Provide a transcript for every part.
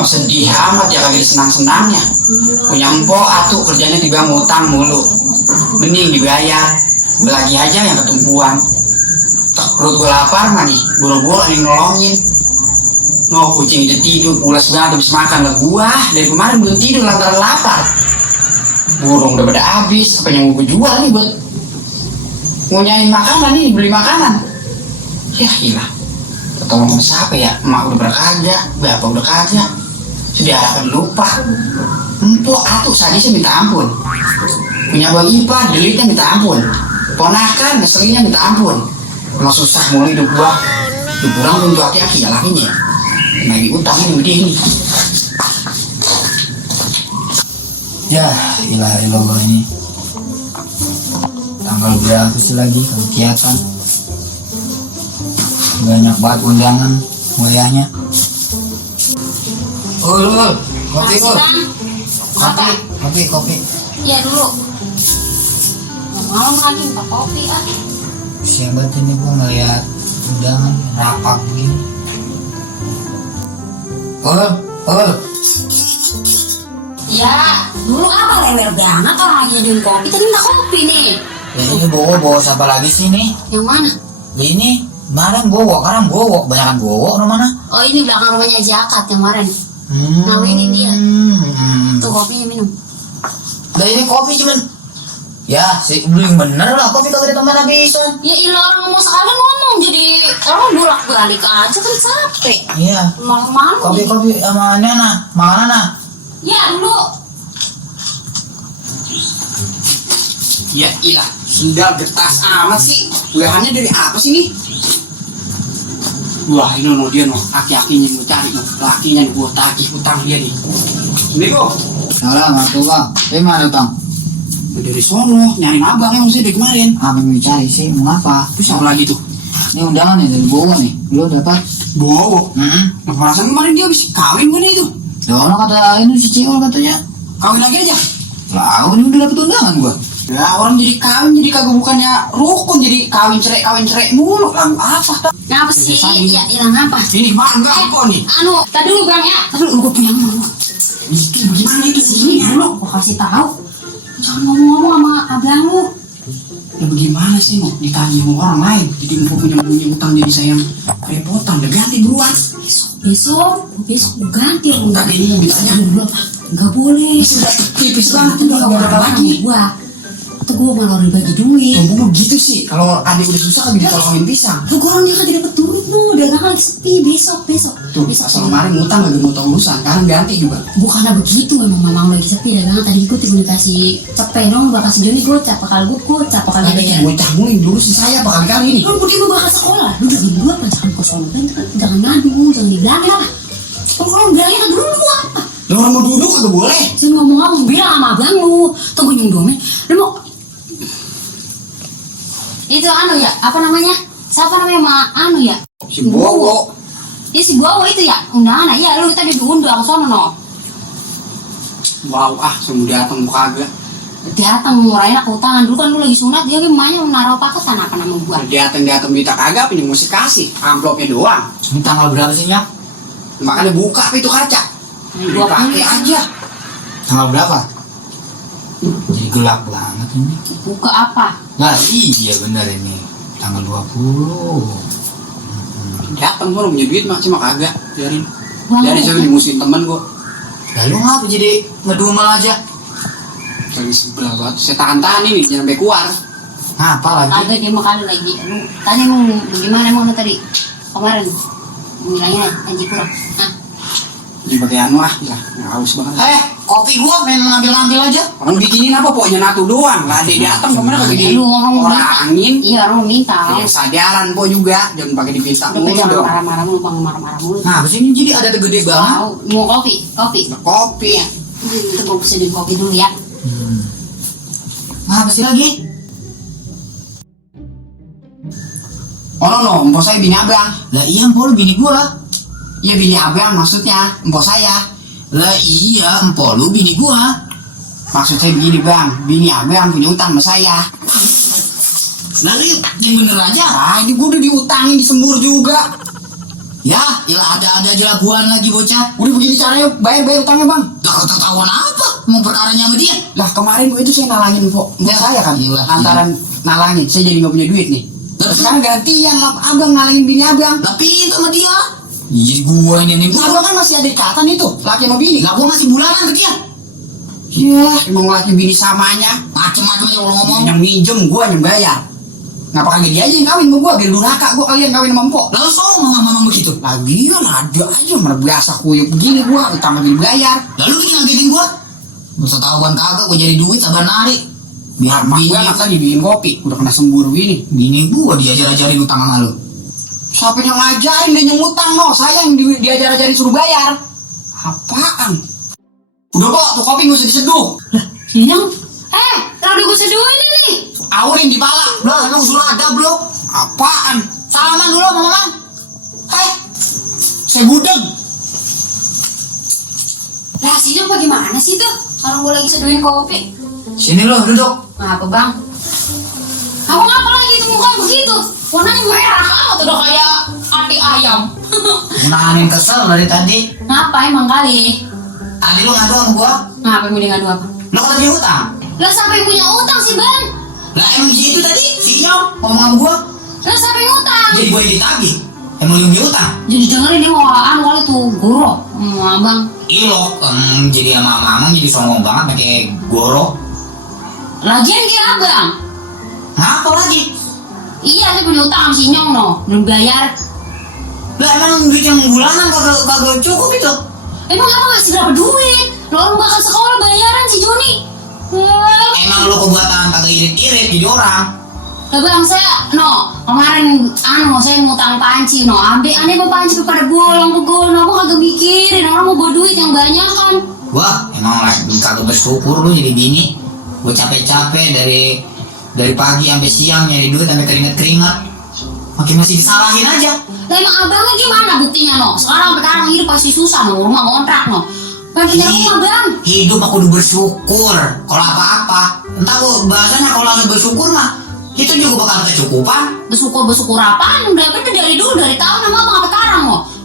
mah sedih amat ya, kagak senang-senangnya. Punya empok atuh kerjanya tiba ngutang mulu. Mending dibayar, gue lagi aja yang ketumpuan. Perut gue lapar mah nih, boro-boro nih nolongin. Kucing udah tidur, pulas banget habis makan lah. Gua dari kemarin belum tidur lantaran lapar. Burung udah pada habis, apa yang mau gue jual nih buat ngunyain makanan nih, beli makanan. Ya hilang. Ketolong sama siapa ya? Emak udah berkagak, bapak udah kagak. Sudah akan lupa. Empok atuh saja saya minta ampun. Punya abang ipar, delitnya minta ampun. Ponakan, ngeselinnya minta ampun. Emang susah mulai hidup gua. Hidup kurang untuk aki-aki ya lakinya. Lagi utang ini dia ini. Ya, ilah ini. Tanggal berapa sih lagi kegiatan? Banyak banget undangan mulianya. Kopi. Iya dulu. Malam lagi minta kopi ah. Siang banget ini gua ngeliat undangan rapat begini. Ya, dulu apa rewel banget orang lagi nyeduhin kopi. Tadi minta kopi nih. Ya ini bawa siapa lagi sih nih? Yang mana? Ya ini kemarin sekarang kebanyakan orang mana? Oh ini belakang rumahnya Zakat yang kemarin. Nah ini dia. Tuh kopinya minum. Lah ini kopi cuman ya sih belum bener lah, kopi kagak ada tambahan habisan. Ya ilah orang mau sekali ngomong jadi orang bolak-balik aja kan capek. Iya. Malu-malu. Kopi sama Nana, makanan nah. Ya dulu. Ya ilah, sendal getas amat sih. Udahannya dari apa sih nih? Wah ini dia aki-akinya gue cari lakinya gue tagih utang dia nih. Assalamualaikum. Salam, Bang. Dari mana Bang? Dari sono nyariin abang emang sih dari kemarin. Abang mau cari sih, mau apa? Terus apa lagi tuh? Ini undangan nih dari Bowo nih. Lu dapat? Bowo. Perasaan kemarin dia habis kawin kan itu? Loh, kata ini si Ciol katanya. Kawin lagi aja. Lah, ini udah dapet undangan gua. Ya orang jadi kawin jadi kagak bukannya rukun, jadi kawin cerai mulu. Lagu apa tak? Ngapa sih? Ya hilang apa? Ini bangga kok nih. Tadi dulu bang ya. Tadi dulu gue punya ngomong. Itu bagaimana itu? Sini dulu, gue kasih tahu. Jangan ngomong-ngomong sama abang lu. Ya bagaimana sih mau ditanya sama orang lain? Jadi mau punya utang jadi saya yang repotan. Udah ganti duluan. Besok gue ganti. Tadi ini mau ditanya dulu apa? Nggak boleh. Sudah tipis banget. Udah nggak boleh lagi. Atau gue malah dibagi duit. Gue gitu sih. Kalau adik udah susah kan ditolongin pisang. Tuh gue orangnya kan dapet duit lu. Udah gak lagi sepi. Besok. Tuh asal kemarin ngutang gak ngutang urusan. Sekarang ganti juga. Bukannya begitu, emang mamang lagi sepi. Dagangan tadi gue dikasih cepet dong. Bakal sejoni gocap. Bakal gue gocap. Bakal ada yang bocah mulu yang dulu sih saya bakal kali ini. Lu putih gue bakal sekolah. Lu jangan dulu apa. Jangan kosong. Jangan ngadu. Jangan dibilangin apa. Kalau bilangin kan dulu lu apa. Lu orang mau duduk kagak boleh. Saya ngomong bilang sama abang lu. Tuh gue nyungdomnya. Lu mau itu ya, apa namanya? Siapa namanya ya? Si Bowo. Ya si Bowo itu ya, undangan ya, lu tadi diundang sono no. Wow, semua datang muka agak. Datang murahin aku utangan dulu kan lu lagi sunat, dia gimana mau naruh paketan apa nama gua? Datang minta kagak, punya mesti kasih, amplopnya doang. Ini tanggal berapa sih ya? Makanya buka itu kaca. Gua pakai aja. Tanggal berapa? Jadi gelap banget ini. Buka apa? Nah iya bener ini tanggal 20. Datang gua punya duit mak cuma kagak biarin. Wow. Biarin saya dimusuhin teman gua. Lalu ngapa jadi ngedumel aja? Lagi sebel banget. Saya tahan ini jangan sampai keluar. Apa lagi? Kagak dia mau kali lagi. Lu tanya mau bagaimana emang lu tadi kemarin bilangnya aja kurang. Jadi pakai lah, nggak haus banget. Kopi gua main ngambil aja. Orang bikinin apa pokoknya natu doang. Lah dia datang kemana kagak di Lu ngomong orang angin. Iya orang minta. Ya sadaran po juga, jangan pakai dipinta Lu mulu jangan dong. marah-marah mulu, bang marah-marah mulu. Nah kesini jadi ada gede banget. Mau kopi. Kopi. Ya. Itu gue pesenin kopi dulu ya. Apa sih lagi? Oh no, empok saya bini abang. Lah iya empok lu bini gua. Iya bini abang maksudnya, empok saya. Lah iya empok lu bini gua. Maksud saya begini bang, bini abang punya utang sama saya. Lalu yang bener aja. Ini gue udah diutangin, disembur juga. Ya, ilah ada-ada aja laguan lagi bocah. Udah begini caranya bayar utangnya bang. Lah kau ketahuan apa? Mau perkaranya sama dia? Lah kemarin gue itu saya nalangin kok. Ya, Saya kan gila. lantaran nalangin, saya jadi nggak punya duit nih. Lah, Sekarang gantian lah abang nalangin bini abang. Lah pintu sama dia. Jadi gua ini nih. Abang kan masih ada ikatan itu, laki sama bini. Lah gua masih bulanan ke dia. Ya, emang laki bini samanya. Macem-macem aja kalau ngomong. Yang minjem gue yang bayar. Ngapa kagak dia aja yang kawin sama gue? Biar durhaka gue kalian kawin sama empok. Lalu so ngomong begitu. Lagian ada aja mana biasa kuyuk begini gue, utang lagi bayar. Lalu bikin ngagetin gua. Masa tahuan kagak gua jadi duit sabar narik. Biar Mak gue bini, anak lagi bikin kopi, udah kena sembur gini. bini gua diajar-ajarin utang sama lu. Siapa yang ngajarin dia nyengutang no? Saya yang diajar-ajarin suruh bayar. Apaan? Udah kok, tuh kopi gak usah diseduh. Sinyong. Kalau gue seduhin ini nih. Aurin di pala. Lah emang usul ada bro. Apaan? Salaman dulu sama mamang. Saya budeg. Lah Sinyong bagaimana sih tuh? Orang gue lagi seduhin kopi. Sini lo duduk. Ngapa bang? Kamu ngapa lagi itu muka begitu? Warnanya merah amat udah kayak hati ayam. Nahanin kesel dari tadi. Ngapa emang kali? Tadi lo ngadu sama gua. Ngapa mau dia ngadu apa? Lo kata dia utang. Lah siapa yang punya utang sih bang? Lah emang gitu tadi si Inyong ngomong sama gua. Lah siapa yang utang? Jadi gua yang ditagih. Emang yang dia utang. Jadi dengerin dia mau kali tuh goro sama abang. Ilo jadi sama mamang jadi songong banget pakai goro. Lagian kayak abang. Ngapa lagi? Iya saya punya utang sama si Nyong no, belum bayar. Lah emang duit yang bulanan kagak cukup itu. Emang abang ngasih berapa duit? Lo orang bakal sekolah bayaran si Joni. Emang lo kebuatan kagak irit-irit jadi orang. Lah bang saya kemarin saya ngutang panci aneh mau panci pada bolong abang kagak mikirin orang mau bawa duit yang banyak kan. Wah emang kagak bersyukur lu jadi bini. Gue capek-capek dari pagi sampai siang nyari duit sampai keringat makin masih disalahin aja. Lah emang abangnya gimana buktinya sekarang hidup pasti susah rumah ngontrak pengen punya rumah bang. Hidup aku udah bersyukur kalau apa-apa. Entah kok bahasanya kalau lagi bersyukur mah itu juga bakal kecukupan. Bersyukur apaan? Dapetnya dari dulu dari tahun sama sampai sekarang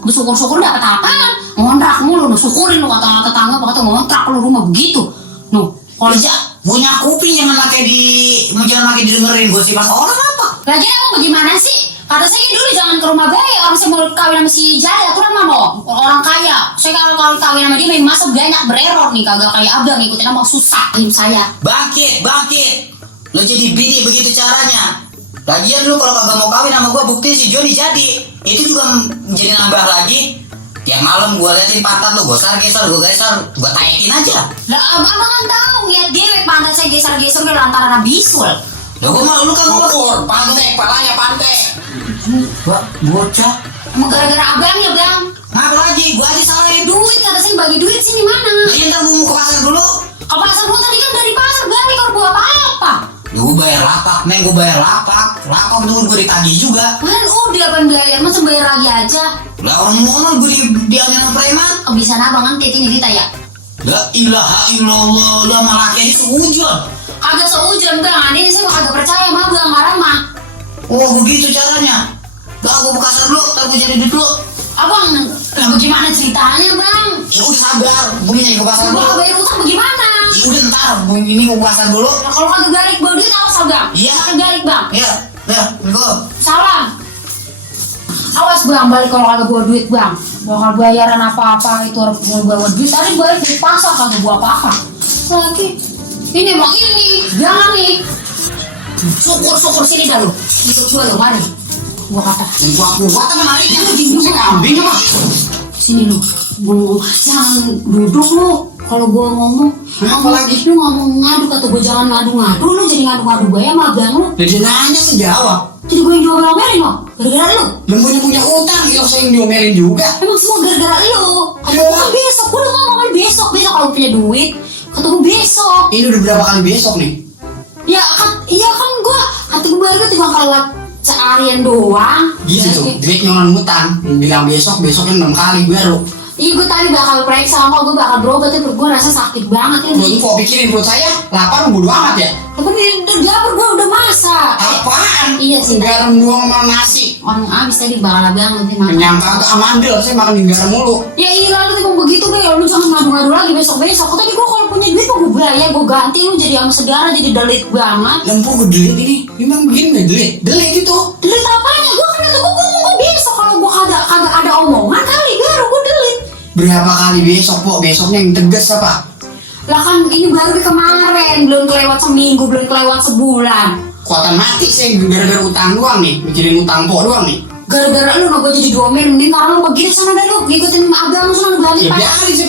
bersyukur dapet apaan? Ngontrak mulu syukurin kata tetangga kata ngontrak rumah begitu kalau Kerja punya kuping jangan pakai didengerin gosip pas orang apa. lagi emang bagaimana sih? Kata saya dulu jangan ke rumah bayi orang saya mau kawin sama si Jaya aturan mah orang kaya. Saya kalau kawin sama dia memang masa banyak bererror nih kagak kayak abang ngikutin sama susah hidup saya. Bangkit. Lo jadi bini begitu caranya. Lagian lu kalau kagak mau kawin sama gua bukti si Joni jadi. Itu juga menjadi nambah lagi. Tiap malam gua liatin pantat lu, gua geser, gua taekin aja. Lah abang kan tahu ya dewek pantat saya geser lantaran bisul. Lah gua mau lu kagak Ukur, pantek, palanya pantek. Wah, bocah. Emang gara-gara abang ya bang? Ngapa lagi? Gua aja salahin. Duit kata saya bagi duit sini mana? Nah, ntar gua mau ke pasar dulu. Ke pasar gua tadi kan dari pasar balik kalau buat apa? Gua bayar lapak, gua bayar lapak. Lapak dulu gua ditagih juga. Kan udah apa bayar, masa bayar lagi aja? Lah orang mau gua diambil sama preman. Kebiasaan abang kan titik cerita ya? La ilaha illallah, lu sama laki aja seujud. Agak seujuan bang, ini saya agak percaya sama abang marah mah. Oh begitu caranya. Gak gua buka pasar dulu, ntar gua jadi duit dulu. Abang, bagaimana ceritanya bang? Ya udah sabar, gua nyari ke pasar dulu. Abang bayar utang bagaimana? Ya udah ntar, ini gua ke pasar dulu. Nah, kalau kagak balik bawa duit awas bang. Iya. Kagak balik bang. Ya, gua. Salam. Awas bang, balik kalau kagak bawa duit bang. Bakal bayaran apa-apa itu harus bawa duit. Tadi balik di pasar kagak bawa apa-apa. Lagi, ini bang ini, jangan nih. Syukur sini dah lu. Ikut gua lu, mari. Gua kata. Yang gua kan kemarin yang saya kambing coba. Sini lu, jangan duduk lu. Kalau gua ngomong, Kenapa lagi? Lu ngomong ngadu kata gua jangan ngadu-ngadu, lu jadi ngadu-ngadu gue ya magang lu. Jadi nanya sih jawab. Jadi gue yang diomelin lo, gara-gara lu. Yang punya utang, ya saya yang diomelin juga. Emang semua gara-gara lu. Kata Iya. gua besok, gua udah ngomong besok kalau punya duit. Kata gua besok. Ini udah berapa kali besok nih? Ya kan gua, kata gua baru tinggal lewat seharian doang. Gitu Jadi, tuh, duit nyonan utang. Bilang besoknya 6 kali baru. iya gue tadi bakal periksa sama gue bakal berobat tapi gue rasa sakit banget Perut kok pikirin perut saya lapar bodo amat ya. Tapi di dapur gue udah masak. Apaan? makan. Iya sih. Garam doang sama nasi. Orang abis tadi bakal abang nanti makan. Kenyang kagak amandel, saya makan di garam mulu. Ya iya lu tuh begitu be, lu jangan ngadu-ngadu lagi besok-besok. Tadi gua kalau punya duit gua bayar, gua ganti lu jadi sama saudara jadi delit banget. Lampu gue delit ini, memang begini gak delit? Delit itu. Delit apanya? Gua kan kata gua besok kalau gua kagak ada omongan kali baru gua delit. Berapa kali besok, Pok? Besoknya yang tegas apa? Lah kan ini baru di kemarin, belum kelewat seminggu, belum kelewat sebulan. Kuatan mati sih gara-gara utang doang nih, mikirin utang Pok doang nih. Gara-gara lu gak jadi diomelin, mending karena lu pergi sana dah lu, ngikutin abang lu sana lu ganti Ya biarin saya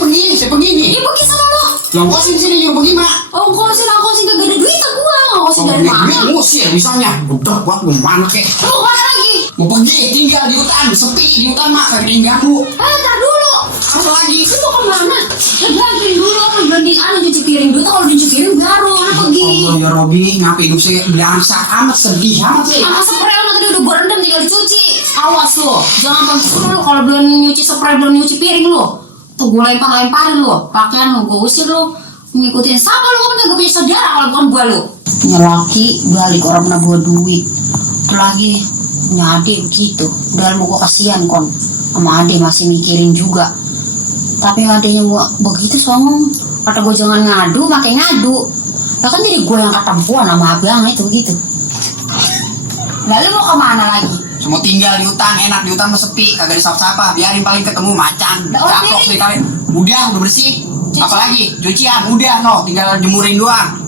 pergi nih. Iya pergi sana lu. Lah kok sih sini juga pergi, Mak? Oh kok sih gak ada duit gua, gak sih dari mana? Duit ngusir misalnya. Udah buat gue mana kek. Lu kemana lagi? Mau pergi tinggal di hutan, sepi di hutan, Mak, kagak ada yang ganggu. Ntar dulu. Apa lagi? Lu mau kemana? Ya gantiin dulu, lu gantiin cuci piring dulu, kalau cuci piring baru lu pergi. Allah ya Robi, ngapa hidup saya biasa amat, sedih amat sih. Sama spray lu tadi udah gua rendam tinggal dicuci. Awas lu, jangan bantu lu kalau belum nyuci spray belum nyuci piring lu. Tuh gua lemparin lu, pakaian lu, gua usir lu. Ngikutin sama lu kan gak punya saudara kalau bukan gua lu. Punya laki balik orang pernah gua duit. Itu lagi punya adik begitu. Udah mau gua kasihan kon. Sama adik masih mikirin juga. Tapi adiknya gua begitu songong. Kata gua jangan ngadu, makai ngadu. Lah kan jadi gua yang ketempuan sama abang itu begitu. Lalu mau kemana lagi? Mau tinggal di hutan, enak di hutan mah sepi, kagak ada siapa-siapa, biarin paling ketemu macan, Lah, caplok oke. sih kalian. Udah bersih. Apalagi cucian, udah no, tinggal jemurin doang.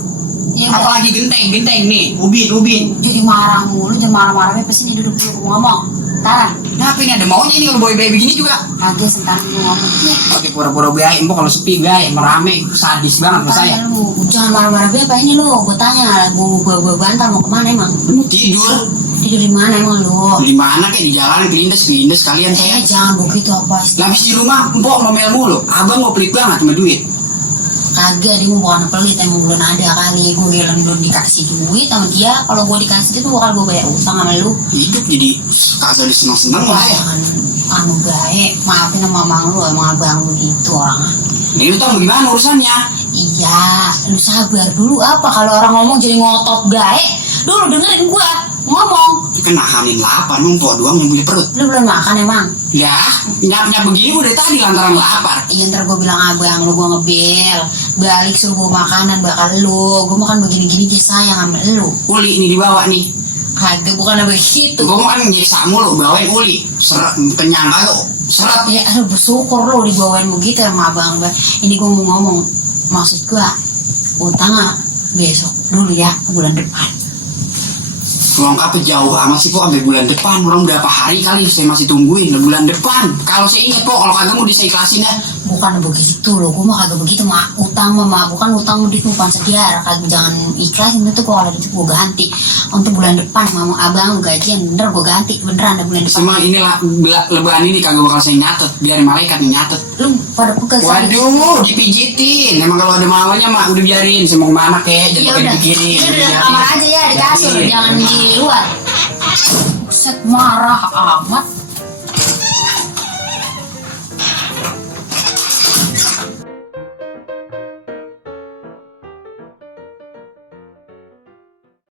Ya udah. Apalagi genteng nih, ubin. Jadi marah mulu, jangan marah-marah pesini duduk dulu ngomong. Taran, Kenapa ini ada maunya ini kalau boy begini juga? lagi sebentar dulu ngomong. Iya. Oke pura-pura baik, empok kalau sepi baik, merame, sadis banget sama saya. Tanya lu, jangan marah-marah be apa ini lu? Gue tanya, gue bantah mau kemana emang? Mau tidur? Tidur di mana emang lu? Di mana kayak di jalan kelindes kalian saya. Jangan begitu apa sih? Habis di rumah, empok ngomel mulu. Abang mau pelit banget sama duit. Kagak, dia mau bukan pelit, emang belum ada kali. Gue bilang belum dikasih duit sama dia. Kalau gue dikasih itu bakal gue bayar utang sama lu. Hidup jadi kagak disenang-senang lah ya. Jangan anu gae, maafin sama mamang lu, emang abang lu gitu orangnya. Ini lu tau gimana urusannya? Iya, lu sabar dulu apa kalau orang ngomong jadi ngotot gae. Dulu dengerin gua ngomong. Kan nahanin lapar, empok doang yang beli perut. Lu belum makan emang? Ya, nyap begini udah tadi lantaran lapar. Iya ntar gua bilang abang lu gua ngebel. Balik suruh gua makanan bakal lu. Gua makan begini-gini kisah yang sama lu. Uli ini dibawa nih. Kagak bukan begitu. Gue mau kan nyiksa mulu, bawain uli. Seret, kenyang kagak. Seret. Ya aduh bersyukur lu dibawain begitu sama abang gua. Ini gua mau ngomong. Maksud gua utang besok dulu ya, bulan depan. Ruang apa jauh amat sih kok sampai bulan depan. Orang berapa hari kali saya masih tungguin bulan depan. Kalau saya ingat kok, kalau kagak mau saya ikhlasin ya. Bukan begitu loh, gue mah kagak begitu mah utang mah bukan utang duit bukan sedia, kagak jangan ikhlasin itu kok ada duit gue ganti untuk bulan depan mama abang gajian bener gue ganti beneran ada bulan depan. Sama inilah lebaran ini kagak bakal saya nyatet, biar malaikat nih nyatet. Lu pada pegal Waduh, dipijitin. Emang kalau ada maunya mah udah biarin, saya mau kemana kek, jangan pakai dipikirin. Ini udah kamar aja ya di kasur, jangan di luar. Set marah amat.